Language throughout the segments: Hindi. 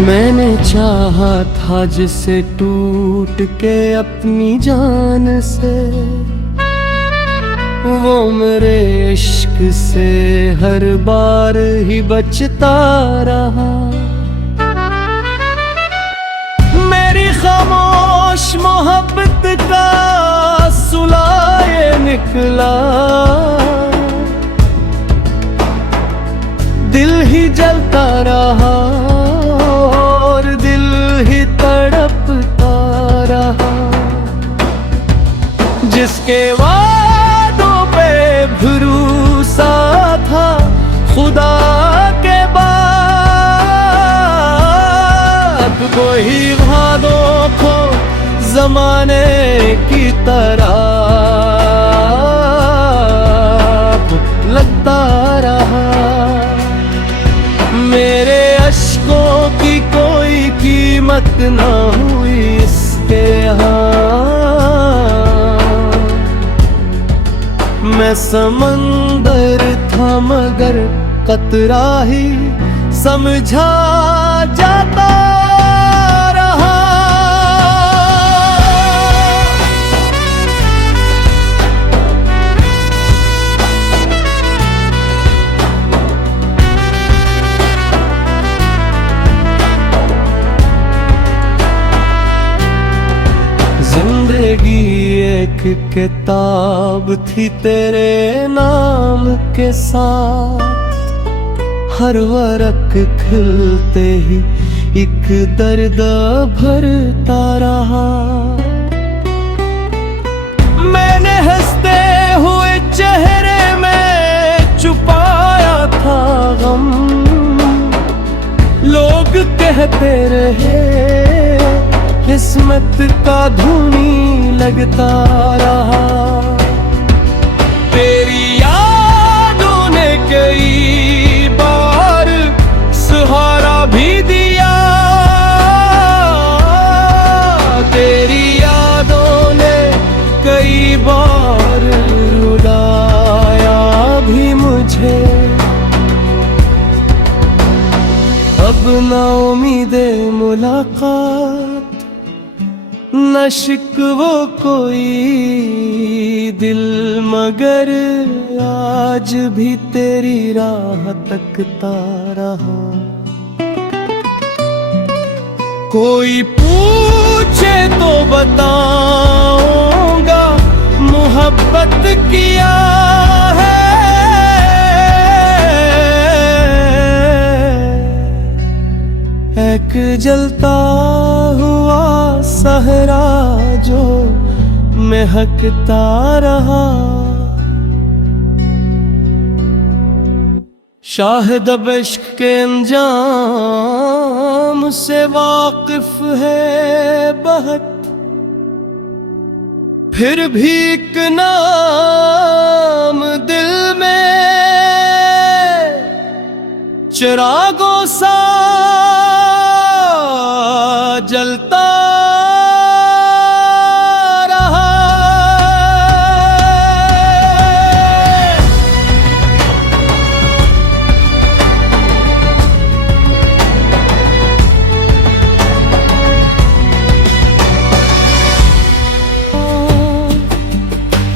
मैंने चाहा था जिसे टूट के अपनी जान से, वो मेरे इश्क से हर बार ही बचता रहा। मेरी खामोश मोहब्बत का सुलाए निकला, दिल ही जलता रहा और दिल ही तड़पता रहा। जिसके वादों पे भरोसा था खुदा के बाद, वही वादों को जमाने की तरह लगता रहा। मेरे अश्कों की कोई कीमत न हुई इसके यहाँ। मैं समंदर था मगर कतरा ही समझा जाता रहा। जिंदगी एक किताब थी तेरे नाम के साथ, हर वरक खिलते ही एक दर्द भरता रहा। मैंने हंसते हुए चेहरे में छुपाया था गम, लोग कहते रहे किस्मत का धूनी लगता रहा। तेरी यादों ने कई बार सहारा भी दिया, तेरी यादों ने कई बार रुलाया भी मुझे। अब ना उम्मीदे मुलाकात न शिकवो कोई दिल, मगर आज भी तेरी राह तकता रहा। कोई पूछे तो बताऊंगा मोहब्बत किया है, एक जलता हुआ सहरा जो महकता रहा। शाहिद अब इश्क के अंजाम से वाकिफ है बहुत, फिर भी एक नाम दिल में चिरागों सा जलता रहा।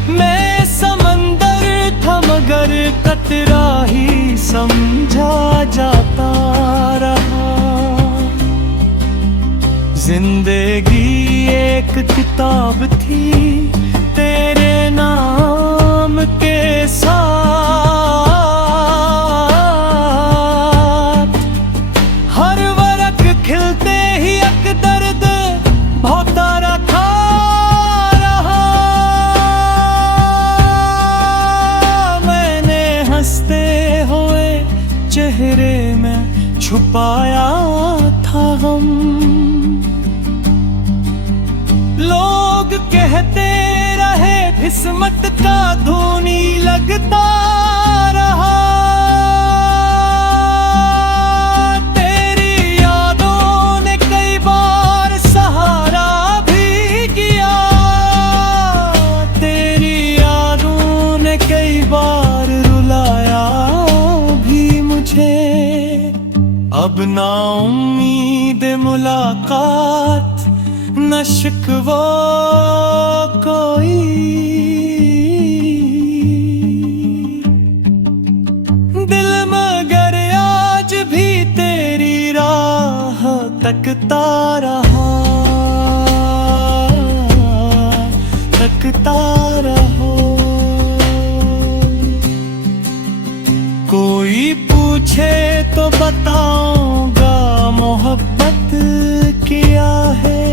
मैं समंदर था मगर कतरा ही समझा जाता रहा। जिंदगी एक किताब थी तेरे नाम के साथ, हर वरक खिलते ही एक दर्द भौता रखा रहा। मैंने हंसते हुए चेहरे में छुपाया था गम, लोग कहते रहे किस्मत का धूनी लगता रहा। तेरी यादों ने कई बार सहारा भी किया, तेरी यादों ने कई बार रुलाया भी मुझे। अब अब ना उम्मीद मुलाकात, न शिकवा कोई। दिल मगर आज भी तेरी राह तकता रहा, तकता रहो। कोई पूछे तो बताऊंगा मोहब्बत किया है,